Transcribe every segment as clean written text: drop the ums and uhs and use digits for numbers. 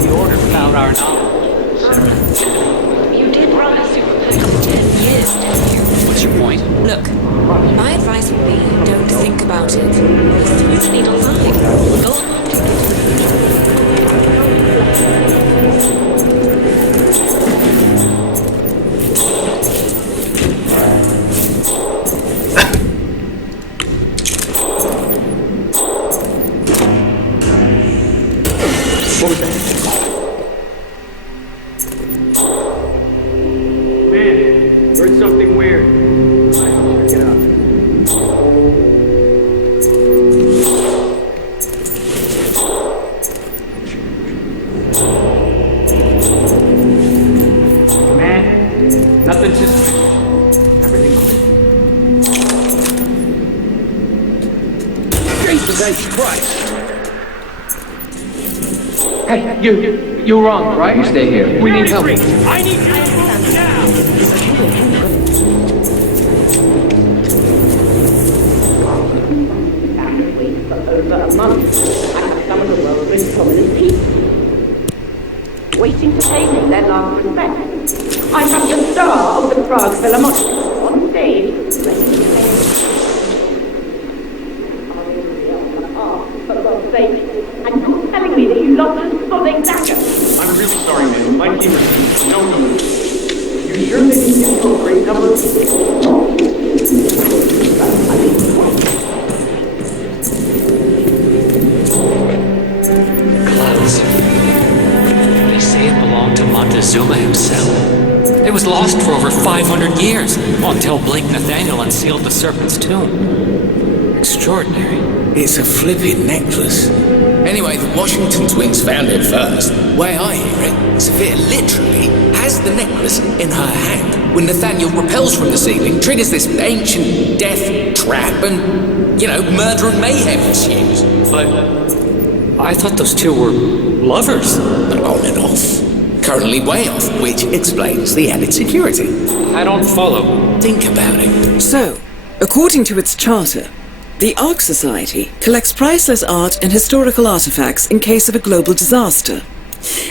The order found our knowledge. You did promise you were applicable 10 years, didn't you? What's your point? Look, my advice would be don't think about it. You need a line. Go along to What was that? Man, heard something weird. Alright, check it out. Man, nothing's just everything's clear. Jesus Christ! Hey, you're wrong, right? You stay here. We need help. I need you to move now! For over a month, I have some of the world's most prominent people waiting to pay me their last respect. I have the star of the Prague Philharmonic on stage, ready to pay. For God's sake, and you're telling me that you lost a sonic dagger? I'm really sorry, man. My team is... No. You sure that you get to a great number of Clouds. They say it belonged to Montezuma himself. It was lost for over 500 years, until Blake Nathaniel unsealed the Serpent's tomb. Extraordinary. It's a flippin' necklace. Anyway, the Washington twins found it first. Way I hear it, Sophia literally has the necklace in her hand when Nathaniel repels from the ceiling, triggers this ancient death trap, and, murder and mayhem ensues. But I thought those two were lovers. On and off. Currently way off, which explains the added security. I don't follow. Think about it. So, according to its charter, the Ark Society collects priceless art and historical artifacts in case of a global disaster.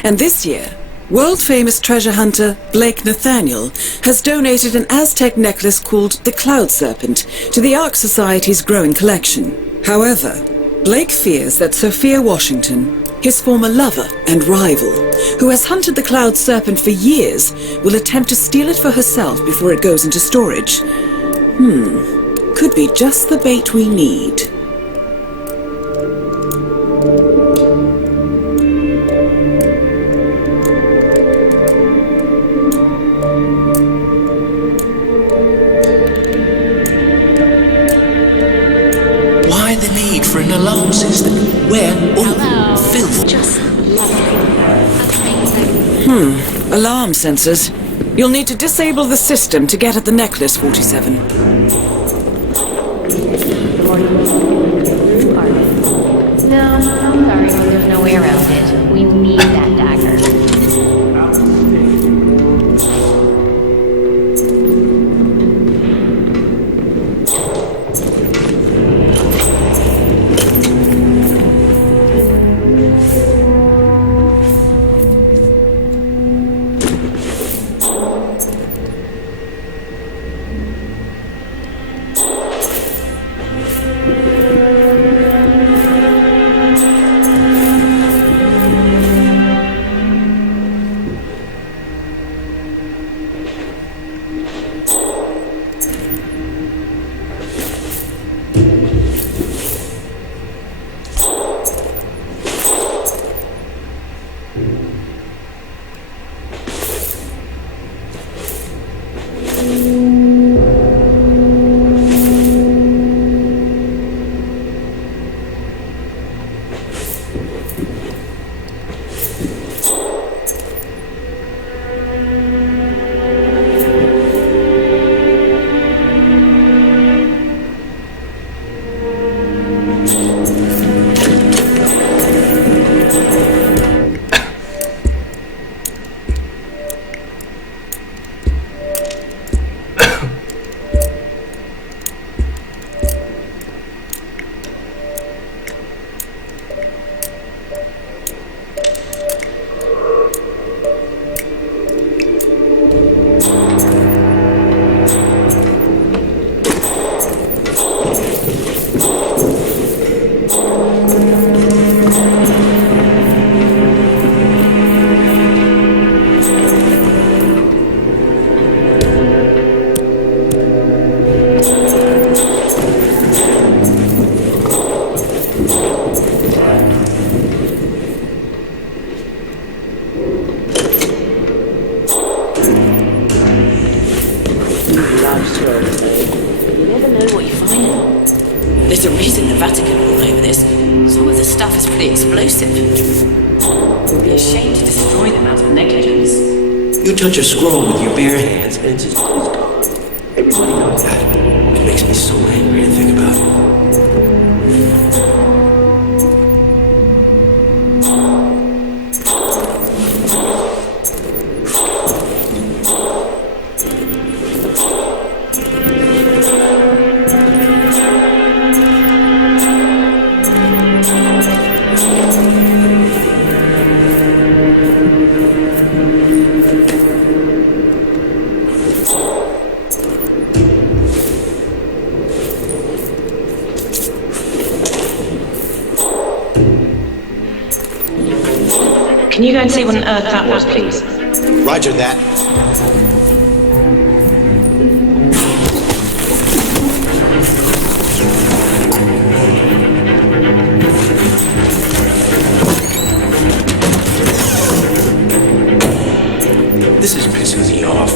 And this year, world-famous treasure hunter Blake Nathaniel has donated an Aztec necklace called the Cloud Serpent to the Ark Society's growing collection. However, Blake fears that Sophia Washington, his former lover and rival, who has hunted the Cloud Serpent for years, will attempt to steal it for herself before it goes into storage. Could be just the bait we need. Why the need for an alarm system? Where all filth? Just lovely. Amazing. Alarm sensors. You'll need to disable the system to get at the necklace, 47. No, I'm sorry, but there's no way around it. We need that dagger. this. Some of the stuff is pretty explosive. It would be a shame to destroy them out of negligence. You touch a scroll with your bare hands, and it's as good as gone. Everybody knows that. It makes me so angry to think about it. Can you go and see what on earth that was, please? Roger that. This is pissing me off.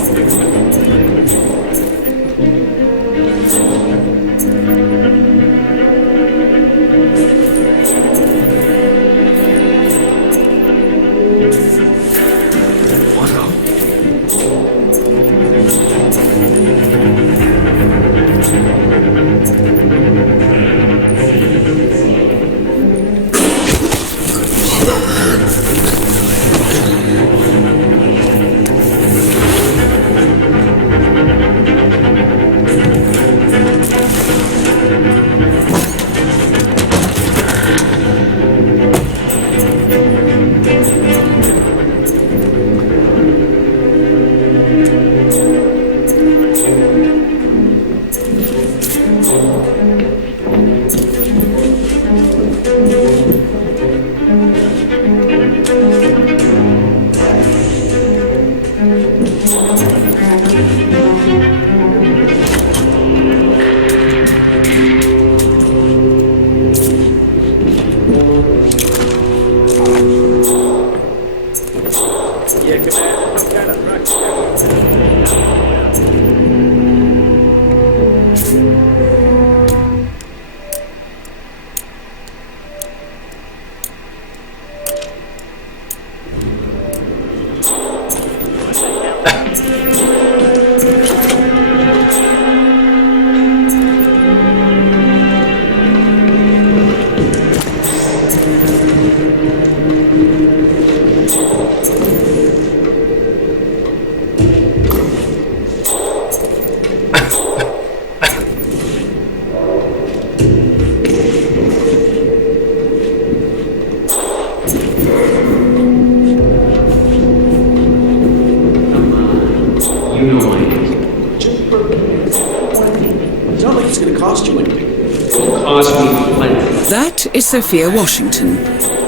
That is Sophia Washington,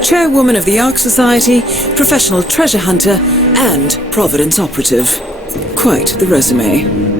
chairwoman of the Ark Society, professional treasure hunter, and Providence operative. Quite the resume.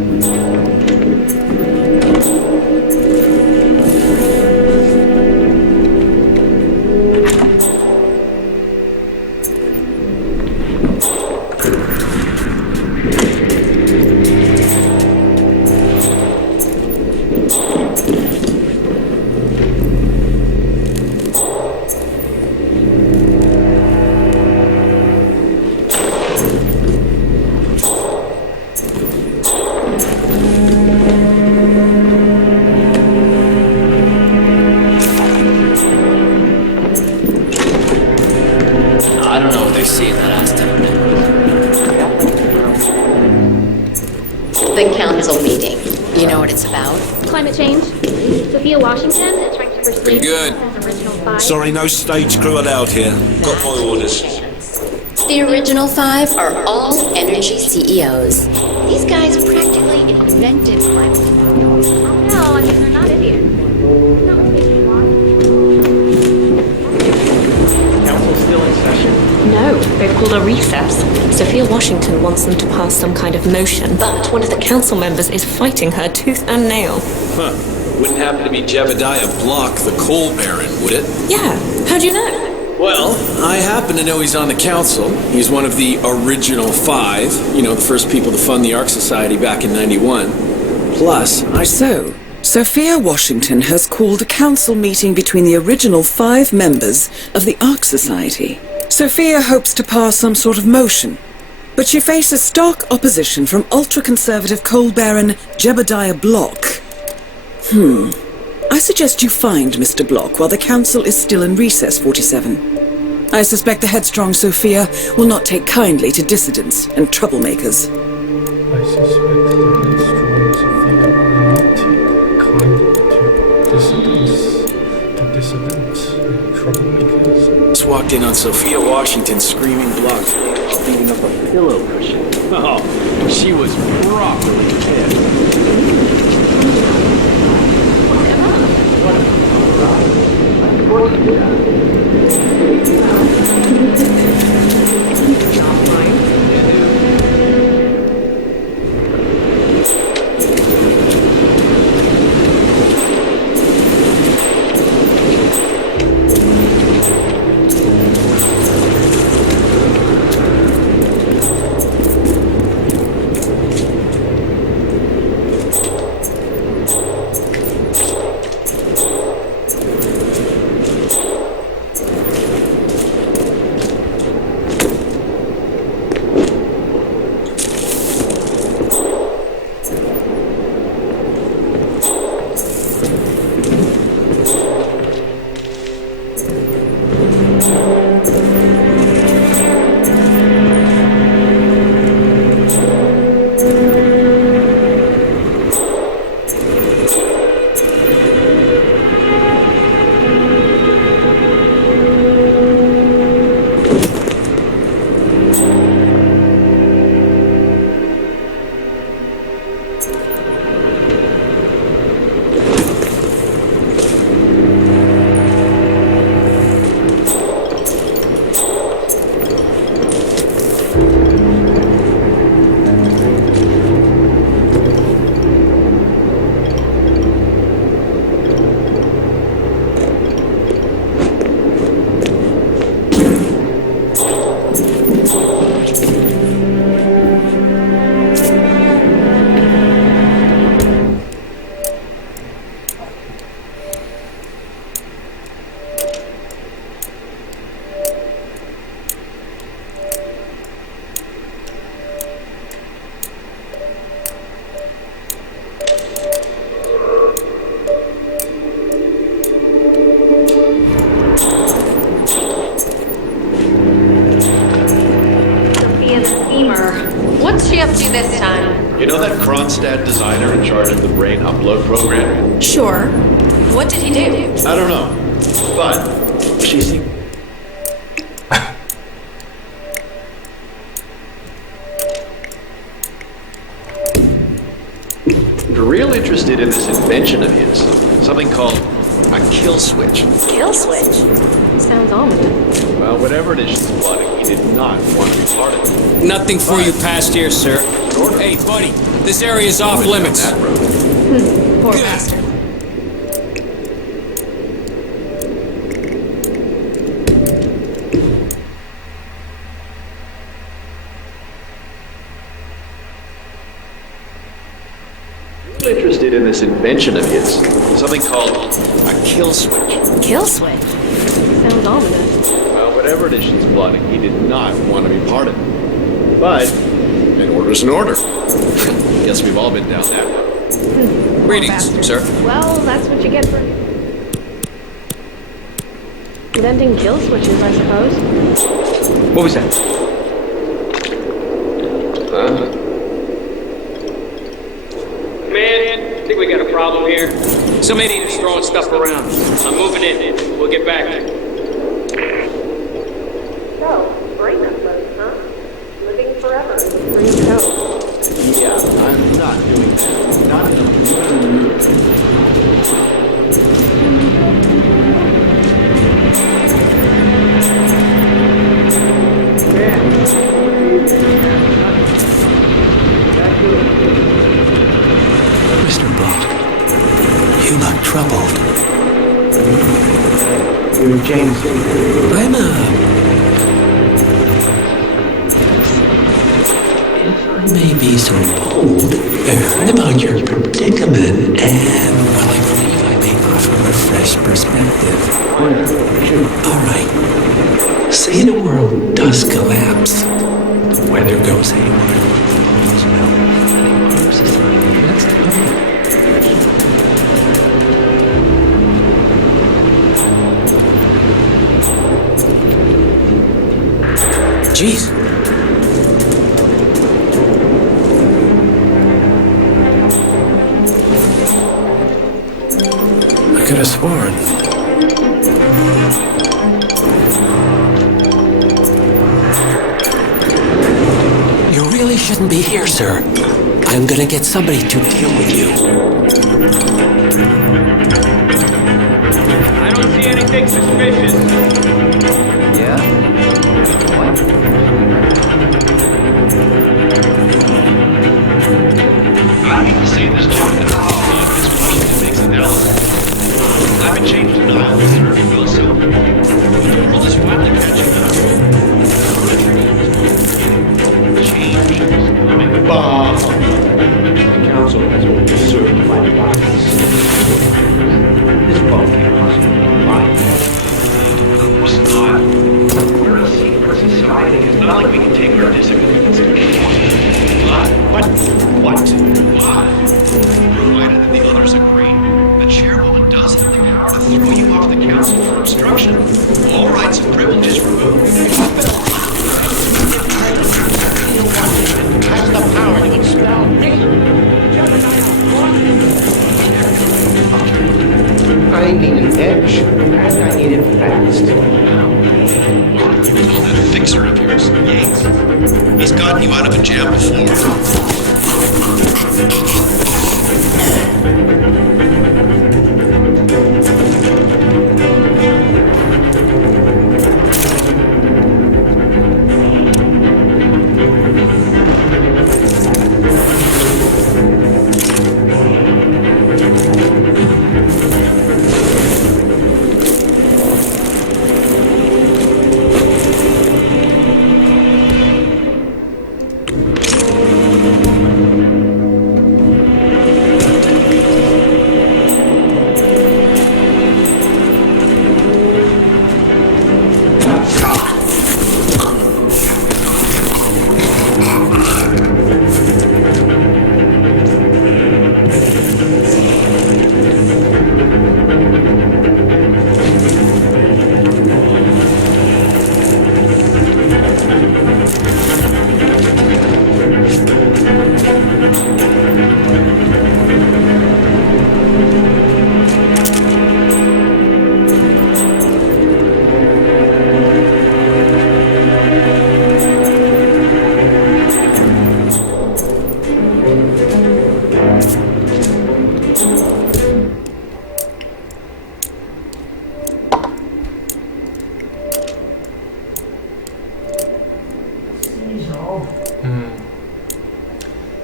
The council meeting. You know what it's about? Climate change. Sophia Washington is trying to persuade Pretty good. as original 5. Sorry, no stage crew allowed here. Got my orders. The original 5 are all energy CEOs. These guys practically invented climate. No, I mean, they're not idiots. No, Council's still in session? No, they've called a recess. Sophia Washington wants them to pass some kind of motion, but one of the council members is fighting her tooth and nail. Huh. Wouldn't happen to be Jebediah Block, the coal baron, would it? Yeah, how'd you know? Well, I happen to know he's on the council. He's one of the original 5, you know, the first people to fund the Ark Society back in '91. Plus, So, Sophia Washington has called a council meeting between the original 5 members of the Ark Society. Sophia hopes to pass some sort of motion, but she faces stark opposition from ultra-conservative coal baron Jebediah Block. I suggest you find Mr. Block while the council is still in recess, 47. I suspect the headstrong Sophia will not take kindly to dissidents and troublemakers. I suspect the headstrong Sophia will not take kindly to dissidents and troublemakers. Just walked in on Sophia Washington screaming block, beating up a pillow cushion. Oh, she was properly pissed. This time. You know that Kronstadt designer in charge of the brain upload program? Sure. What did he do? I don't know. But she's real interested in this invention of his. Something called a kill switch. Kill switch? Sounds ominous. Well, whatever it is she's plotting, he did not want to be part of it. Nothing for you past here, sir. Hey, buddy, this area's off limits. Poor bastard. Interested in this invention of his. Something called a kill switch. Kill switch? Sounds ominous. Well, whatever it is she's plotting, he did not want to be part of it. But an order's an order. Guess we've all been down that road. Greetings, sir. Well, that's what you get for inventing kill switches, I suppose. What was that? Man, I think we got a problem here. Some idiot is throwing stuff around. I'm moving in. We'll get back. So, brain upload, huh? Living forever in the free code. Yeah, I'm not doing that. Not in Mr. Block, you look troubled. You're James. I'm if I may be so bold, I heard about your predicament and perspective. Alright. Say the world does collapse. The weather goes haywire. Jeez. I could have sworn. You really shouldn't be here, sir. I'm gonna get somebody to deal with you. I don't see anything suspicious. Yeah? What? I hate to say this, John, but Miss Washington makes analysis. I've been changed to Nile, sir, if you will, so the world is finally catching up. Change is coming. Bob! The council has been served by the darkness. This bomb can't possibly be mine. Of course not. We're a secret society. It's not like we can take our disagreements to court. What? What? Why? Provided that the others agree, the chairwoman does have the power to throw you off the council for obstruction. All rights and privileges removed. Has the power to expel me. I need an edge, and I need it fast. You told that fixer of yours, Yates. He's gotten you out of a jam before.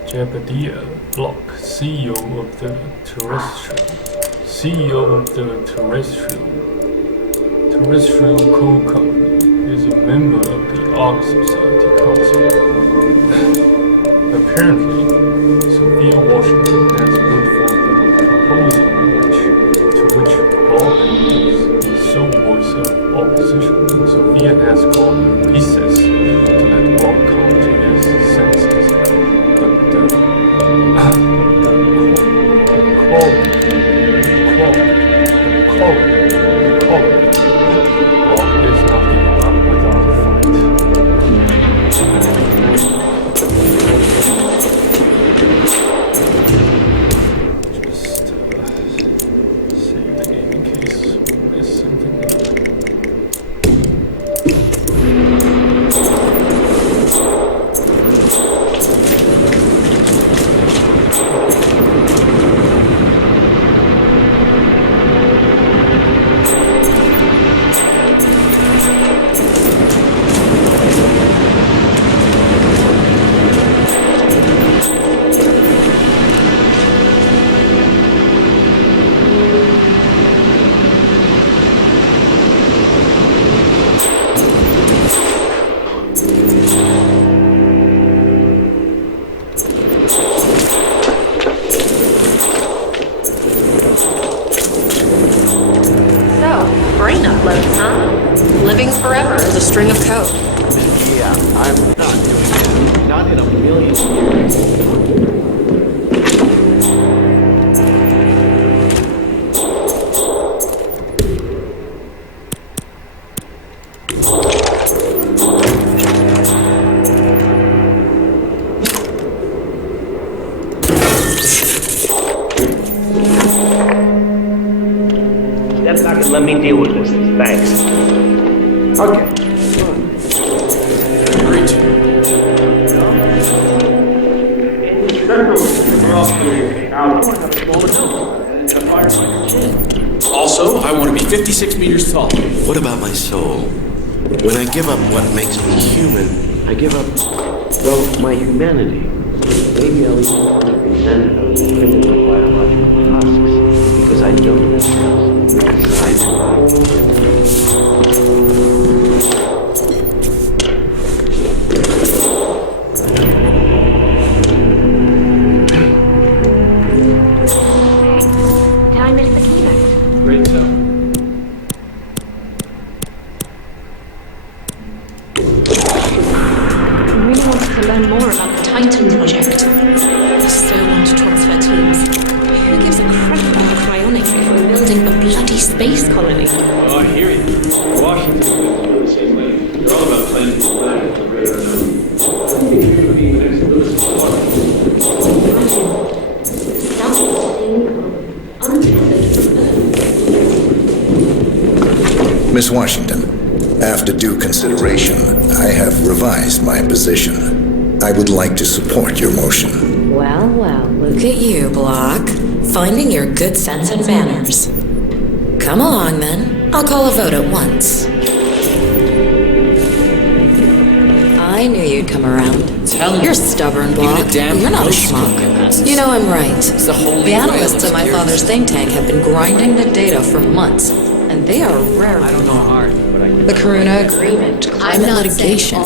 Jebediah Block, CEO of the Terrestrial Coal Company, is a member of the Ark Society Council. Apparently, Sophia Washington has put forward a proposal to which Bob is the sole voice of opposition. Sophia has called a recess to let Bob come to his senses. huh? Living forever is a string of code. Yeah, I'm not doing it. Not in a million years. Let me deal with this. Thanks. Okay. Great. Also, I want to be 56 meters tall. What about my soul? When I give up what makes me human, I give up, well, my humanity. Maybe I'll even resent those primitive biological husks, because I know that Did I miss the keynote? Great stuff. I really wanted to learn more about the Titan project. I so want to transfer teams. Who gives a crap about cryonics if we're building a bloody space colony? Oh, I hear you. Washington feel the same way. They're all about planting the flag at the greater unknown. It could be the next Lewis Miss Washington, after due consideration, I have revised my position. I would like to support your motion. Well, well, look at you, Block. Finding your good sense and manners. Come along, then. I'll call a vote at once. I knew you'd come around. Tell me. You're stubborn, Block. You're not a schmuck. You know I'm right. It's the holy The grail analysts of at my security. father's think tank have been grinding the data for months, and they are rare. I don't know hard, but I The Karuna Agreement, climate litigation.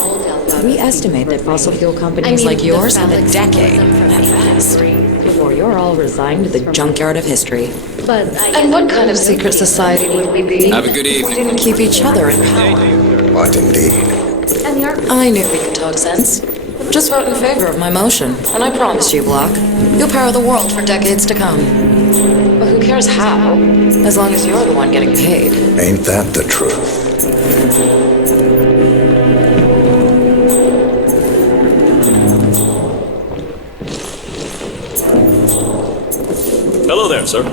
We estimate that fossil fuel companies like yours have a decade, at best, before you're all resigned to the junkyard of history. And what kind of secret society would we be? Have a good evening. We didn't keep each other in power. What indeed? And the I knew we could talk sense. Just vote in favor of my motion, and I promise you, Block, you'll power the world for decades to come. But who cares how, as long as you're the one getting paid. Ain't that the truth? Hello there, sir.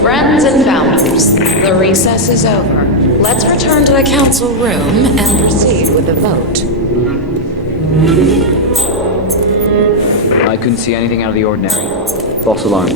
Friends and founders, the recess is over. Let's return to the council room and proceed with the vote. I couldn't see anything out of the ordinary. False alarm.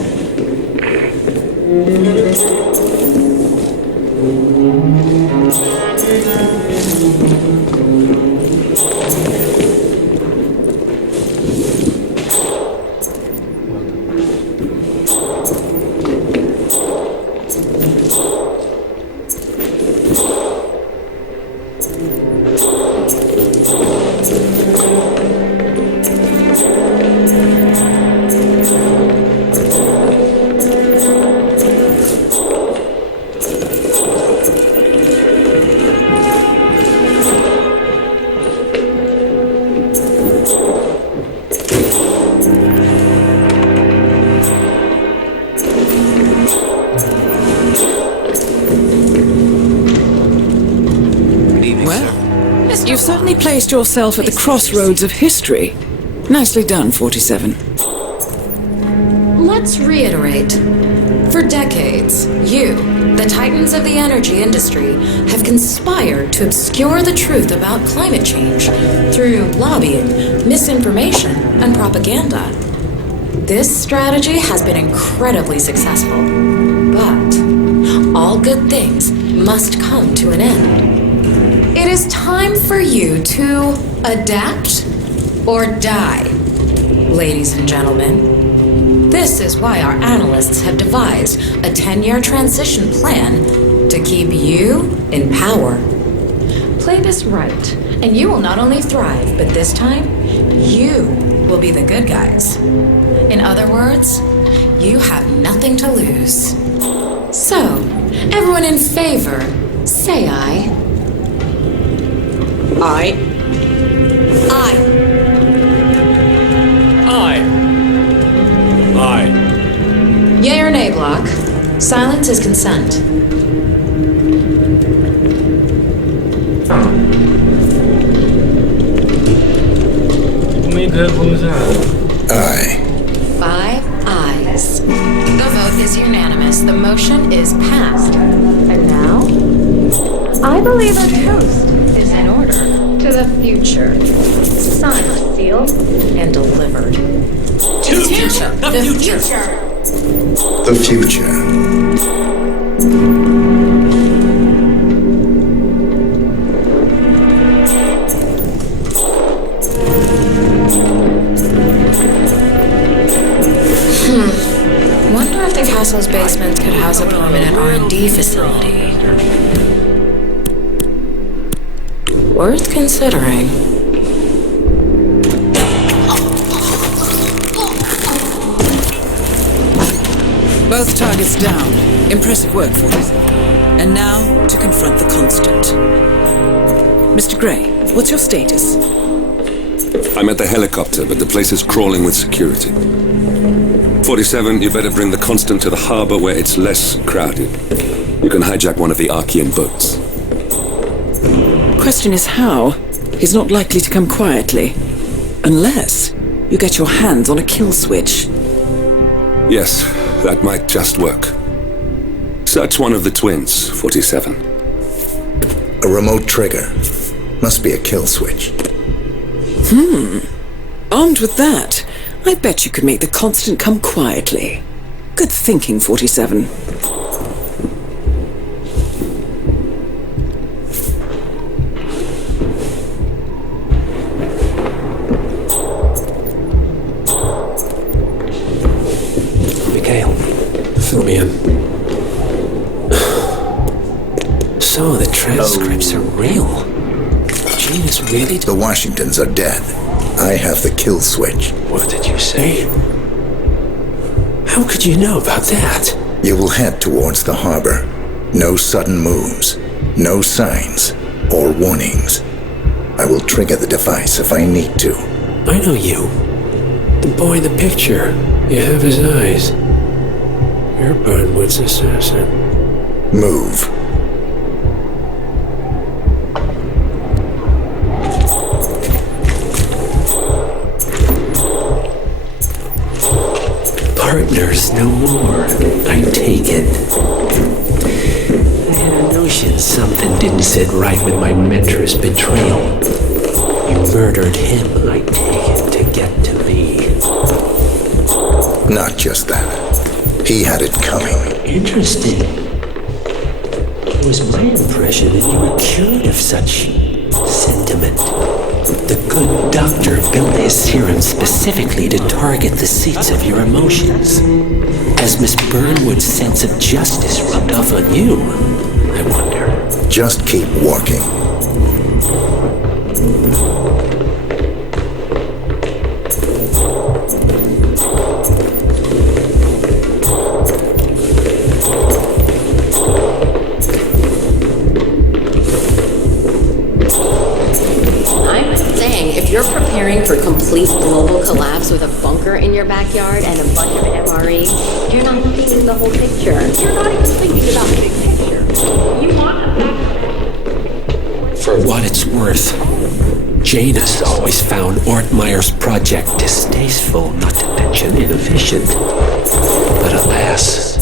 You've certainly placed yourself at the crossroads of history. Nicely done, 47. Let's reiterate. For decades, you, the titans of the energy industry, have conspired to obscure the truth about climate change through lobbying, misinformation, and propaganda. This strategy has been incredibly successful, but all good things must come to an end. It is time for you to adapt or die, ladies and gentlemen. This is why our analysts have devised a 10-year transition plan to keep you in power. Play this right, and you will not only thrive, but this time, you will be the good guys. In other words, you have nothing to lose. So, everyone in favor, say aye. Aye. Aye. Aye. Aye. Yea or nay, Block? Silence is consent. Aye. 5 ayes. The vote is unanimous. The motion is passed. And now, I believe a toast is in order to the future. Signed, sealed, and delivered. To the future. The future. The future. Wonder if the castle's basement could house a permanent R&D facility. Worth considering. Both targets down. Impressive work, 47. And now, to confront the constant. Mr. Gray, what's your status? I'm at the helicopter, but the place is crawling with security. 47, you better bring the constant to the harbor where it's less crowded. You can hijack one of the Archean boats. Question is how? He's not likely to come quietly. Unless you get your hands on a kill switch. Yes, that might just work. Search one of the twins, 47. A remote trigger. Must be a kill switch. Armed with that, I bet you could make the constant come quietly. Good thinking, 47. Mikhail, fill me in. So the transcripts are real. Gene is really... The Washingtons are dead. I have the kill switch. What did you say? How could you know about that? You will head towards the harbor. No sudden moves. No signs or warnings. I will trigger the device if I need to. I know you. The boy in the picture. You have his eyes. You're Burnwood's assassin. Move. Partners no more, I take it. I had a notion something didn't sit right with my mentor's betrayal. You murdered him, I take it, to get to me. Not just that. He had it coming. Interesting. It was my impression that you were cured of such sentiment. The good doctor built his serum specifically to target the seats of your emotions. Has Miss Burnwood's sense of justice rubbed off on you? I wonder. Just keep walking. You're preparing for complete global collapse with a bunker in your backyard and a bunch of MRE. You're not looking at the whole picture. You're not even thinking about the big picture. You want a back. For what it's worth, Janus always found Ortmeyer's project distasteful, not to mention inefficient. But alas,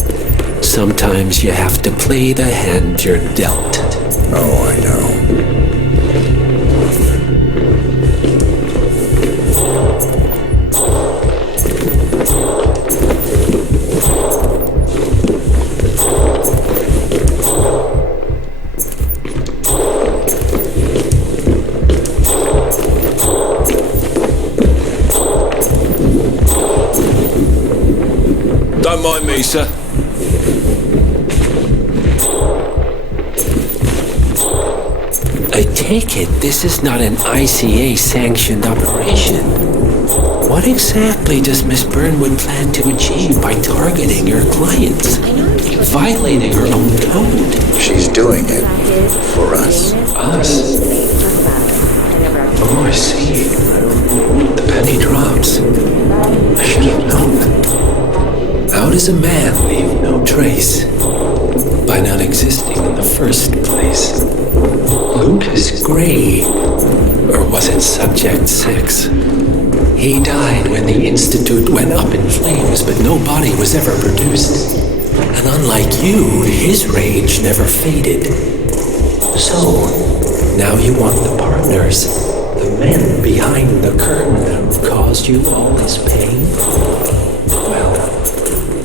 Sometimes you have to play the hand you're dealt. Oh, I know. Don't mind me, sir. I take it this is not an ICA-sanctioned operation. What exactly does Miss Burnwood plan to achieve by targeting her clients? Violating her own code? She's doing it for us. Us? Oh, I see. The penny drops. I should have known. How does a man leave no trace? By not existing in the first place. Lucas Gray. Or was it Subject 6? He died when the Institute went up in flames, but no body was ever produced. And unlike you, his rage never faded. So, now you want the partners, the men behind the curtain who've caused you all this pain? Well,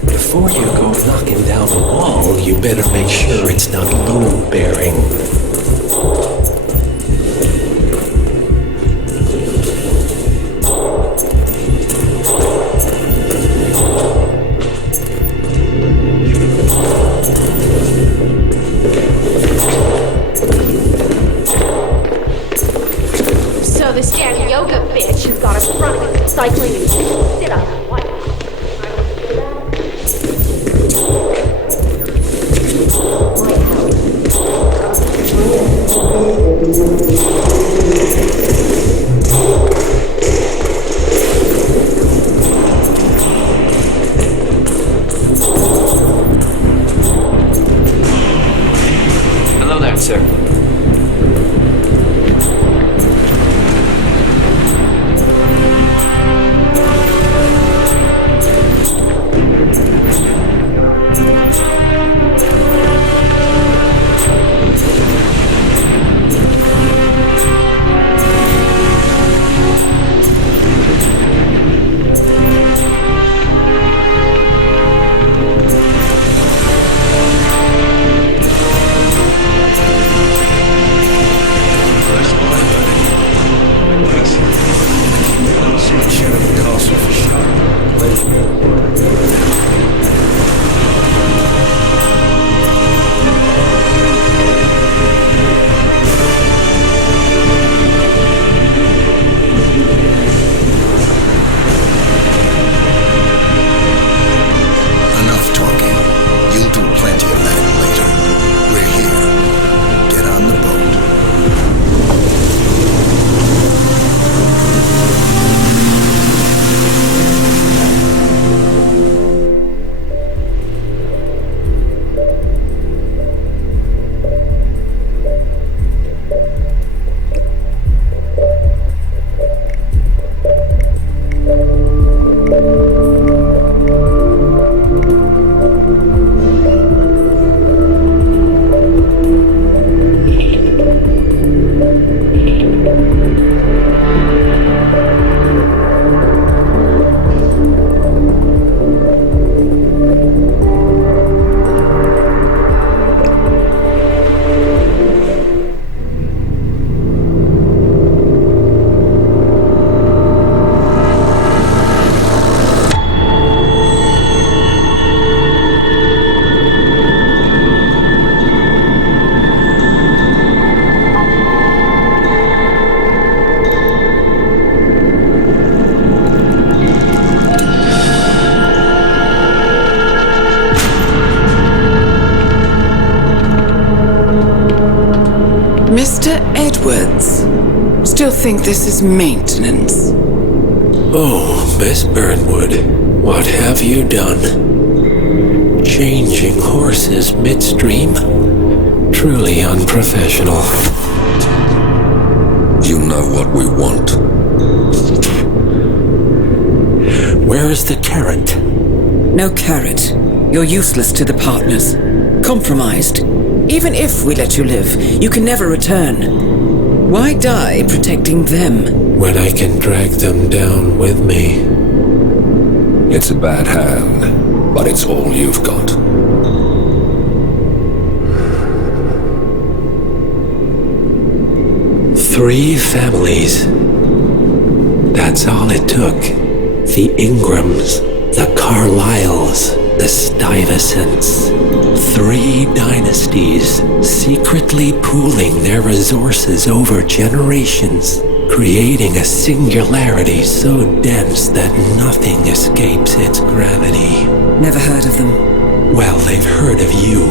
before you go knocking down the wall, you better make sure it's not load-bearing. So this damn yoga bitch has got us running, cycling, and sit-ups. What? Hello there, sir. Mr. Edwards, still think this is maintenance? Oh, Miss Burnwood, what have you done? Changing horses midstream? Truly unprofessional. You know what we want. Where is the carrot? No carrot. You're useless to the partners. Compromised. Even if we let you live, you can never return. Why die protecting them? When I can drag them down with me. It's a bad hand, but it's all you've got. Three families. That's all it took. The Ingrams, the Carlyles, the Stuyvesants. 3 dynasties secretly pooling their resources over generations, creating a singularity so dense that nothing escapes its gravity. Never heard of them. Well, they've heard of you.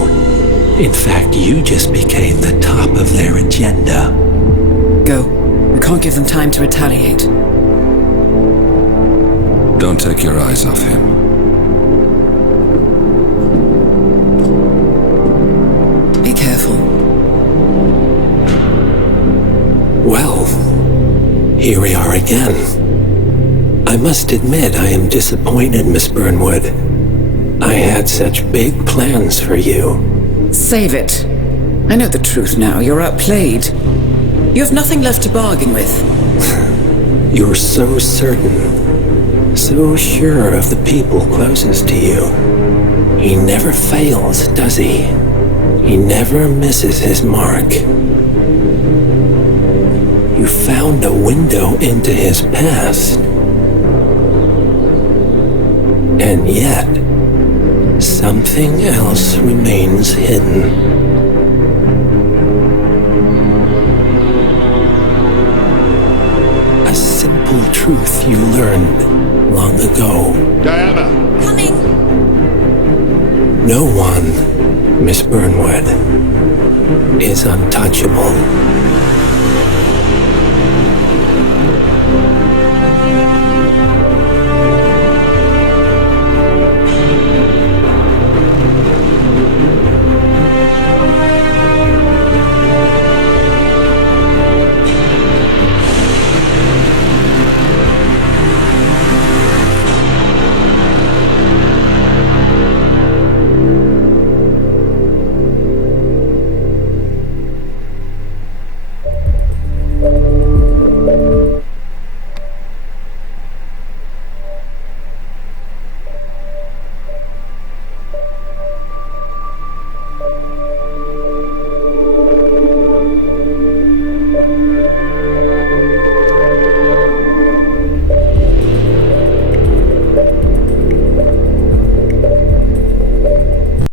In fact, you just became the top of their agenda. Go. We can't give them time to retaliate. Don't take your eyes off him. Be careful. Well, here we are again. I must admit I am disappointed, Miss Burnwood. I had such big plans for you. Save it. I know the truth now. You're outplayed. You have nothing left to bargain with. You're so certain, so sure of the people closest to you. He never fails, does he? He never misses his mark. You found a window into his past. And yet, something else remains hidden. A simple truth you learned long ago. Diana! Coming! No one, Miss Burnwood, is untouchable.